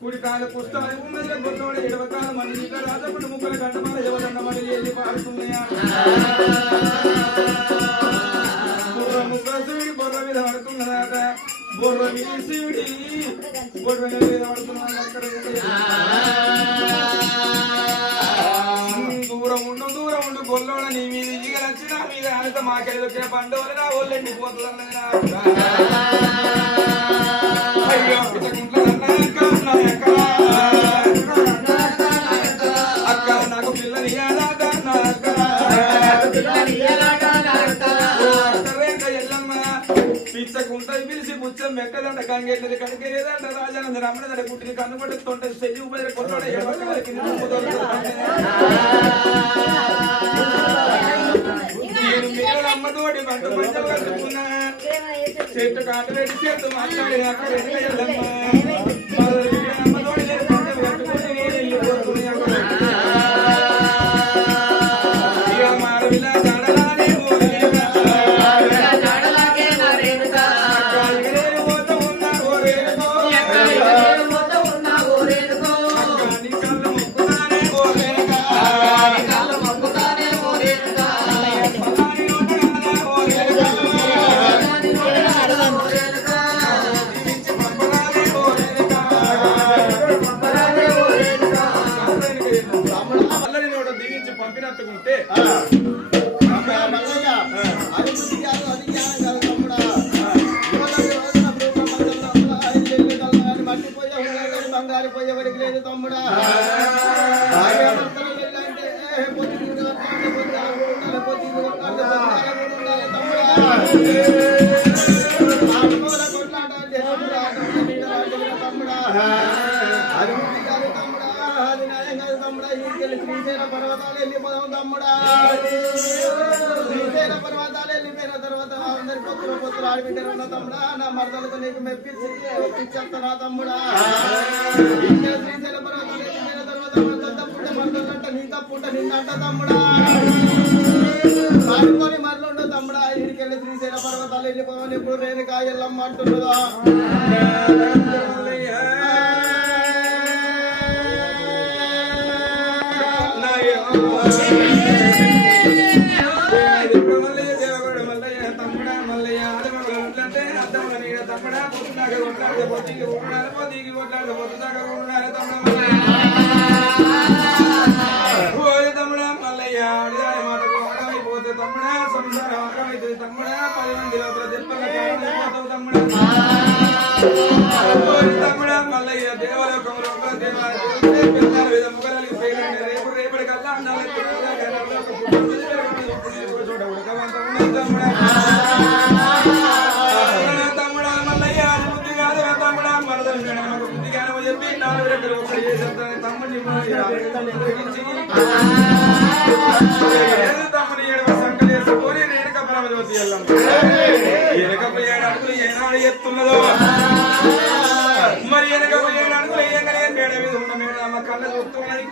కుడి కాలు పుస్తకాలు ఉన్నది గొట్టోడ ఎడవకాల మంది రాజపడి ముక్కల గడ్డమాల ఎవరన్న మడి వెళ్ళి పారుతున్నాయా ముక్కల సీడి బొర్ర మీద పడుతున్నదాట బొర్ర మీద సీడి బొర్ర మీద పడుతున్నాడు అక్కడ దూరం ఉండు గొల్లోడ నీ మీద ఈగ నచ్చి నా మీద ఆనత మాకెళ్ళొచ్చిన పండుగలు నా వాళ్ళు ఎండిపోతుంది అన్నది అయ్యో అక్క నాకు పిల్లని పిచ్చకుంటది పిలిచి ముచ్చం మెక్కదంట గంగెట్లది కడికేదంట రాజానంద రమణదంట పుట్టిన కన్నుబడి తొంటది చెయ్యి ఉపయోగ కొట్టాడు నేను మీరు అమ్మతోటి పంట పంచలు కట్టుకున్నా చెట్టు కాటు పెట్టి చెట్టు మాట్లాడి అక్కడ అమ్మతోటి పంటలు కట్టుకుని నేను ఇల్లు కొడుకుని ఇక మాడవిలా జాడలానే పంపినట్టుకుంటే పోయేవరికి లేదు తమ్ముడా శ్రీశైల పర్వతాలు వెళ్ళిపోదాం తమ్ముడా శ్రీశైల పర్వతాలు వెళ్ళిపోయిన తర్వాత అందరి పొత్తులు ఆడిపెట్టారు ఉన్న తమ్ముడా నా మరదలకు నీకు మెప్పించేస్తానా తమ్ముడా శ్రీశైల పర్వతాలు వెళ్ళిపోయిన తర్వాత తప్పుంటే మరదలంట నీ తప్పుంట నిన్నంట తమ్ముడా పాడుకొని మరలుండు తమ్ముడా ఇడికెళ్ళి శ్రీశైల పర్వతాలు వెళ్ళిపోదాం ఇప్పుడు రేణుకా ఎల్లమ్మ అంటున్నదా తమ్ముడా మల్లయ్య మాటకు తమ్ముడా సంసారం అవుతుంది తమ్ముడా 10 మంది లోపల చెప్పకపోతావు తమ్ముడా తమ్ముడా మల్లయ్య దేవలోకం లోపల దేవాలయ ముఖాలకి రేపు రేపటి కల్లా చోట ఉడకవంత తమ్ముడా తమ్ముడా మల్లయ్య బుద్ధి కాదు తమ్ముడా మరదలు బుద్ధి కానమో చెప్పి 4 రెక్కలు ఒకటి చేసేస్తాను తమ్ముడిని తమ్ముని 7వ సంకలేసుకొని రేణుక పరమవతి వెనకపు 7 అడుగులు ఏనాడు ఎత్తున్నదో మరి వెనకపు 7 అడుగులు ఏంగనే మేడ మీద ఉన్న మేడ అమ్మ కళ్ళ చూస్తున్నది